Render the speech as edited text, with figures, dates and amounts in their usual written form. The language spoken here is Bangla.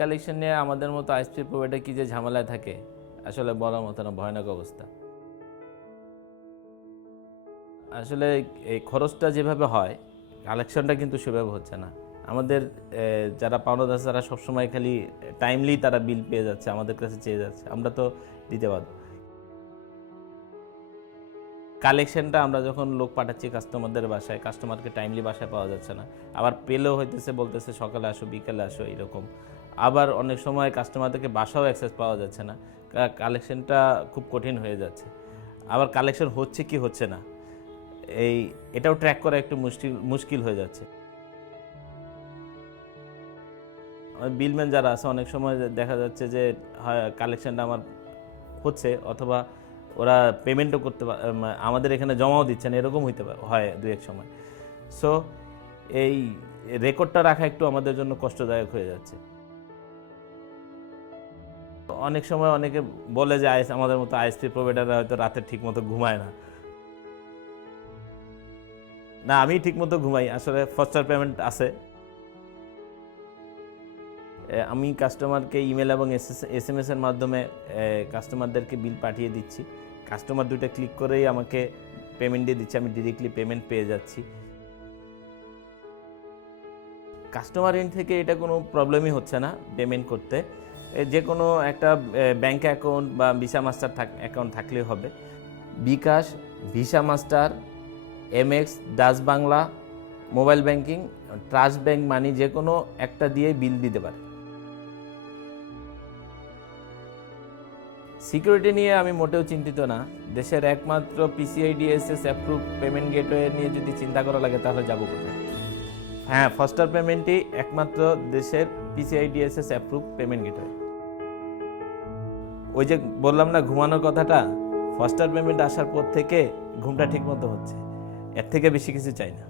কালেকশন নিয়ে আমাদের মতো আইএসপি প্রোভাইডার কি যে ঝামেলায় থাকে আসলে বলার মতো না, ভয়ানক অবস্থা। আসলে এই খরচটা যেভাবে হয় কালেকশনটা কিন্তু সেভাবে হচ্ছে না। আমাদের যারা পাওনাদার আছে তারা সবসময় খালি টাইমলি তারা বিল পেয়ে যাচ্ছে, আমাদের কাছে চেয়ে যাচ্ছে, আমরা তো দিতে পারবো। কালেকশনটা আমরা যখন লোক পাঠাচ্ছি কাস্টমারদের বাসায়, কাস্টমারকে টাইমলি বাসায় পাওয়া যাচ্ছে না, আবার পেলেও হইতেছে বলতেছে সকালে আসো বিকালে আসো এরকম। আবার অনেক সময় কাস্টমারদেরকে বাসাও অ্যাক্সেস পাওয়া যাচ্ছে না, কালেকশনটা খুব কঠিন হয়ে যাচ্ছে। আবার কালেকশন হচ্ছে কি হচ্ছে না এটাও ট্র্যাক করা একটু মুশকিল হয়ে যাচ্ছে। বিলম্যান যারা আছে অনেক সময় দেখা যাচ্ছে যে হয় কালেকশনটা আমার হচ্ছে অথবা ওরা পেমেন্টও করতে আমাদের এখানে জমাও দিচ্ছেন, এরকম হইতে হয় দু এক সময়। সো এই রেকর্ডটা রাখা একটু আমাদের জন্য কষ্টদায়ক হয়ে যাচ্ছে। অনেক সময় অনেকে বলে যে আমাদের মতো আইএসপি প্রোভাইডাররা হয়তো রাতে ঠিকমতো ঘুমায় না। না, আমি ঠিকমতো ঘুমাই, আসলে ফাস্টার পেমেন্ট আছে। আমি কাস্টমারকে ইমেল এবং SMS এর মাধ্যমে কাস্টমারদেরকে বিল পাঠিয়ে দিচ্ছি। কাস্টমার দুইটা ক্লিক করেই আমাকে পেমেন্ট দিয়ে দিচ্ছে, আমি ডিরেক্টলি পেমেন্ট পেয়ে যাচ্ছি। কাস্টমার এন্ড থেকে এটা কোনো প্রবলেমই হচ্ছে না পেমেন্ট করতে। যে কোনো একটা ব্যাংক অ্যাকাউন্ট বা ভিসা মাস্টার অ্যাকাউন্ট থাকলেই হবে। BKash, Visa Master, MX, Dutch Bangla, mobile banking, trust bank money যে কোনো একটা দিয়ে বিল দিতে পারে। সিকিউরিটি নিয়ে আমি মোটেও চিন্তিত না। দেশের একমাত্র PCI DSS approve payment gateway নিয়ে যদি চিন্তা করা লাগে তাহলে যাবো কোথায়? হ্যাঁ, ফাস্টার পেমেন্টই একমাত্র দেশের PCI DSS approve payment gateway. ওই যে বললাম না ঘুমানোর কথাটা, ফাস্টার পেমেন্ট আসার পর থেকে ঘুমটা ঠিক মতো হচ্ছে, এর থেকে বেশি কিছু চাই না।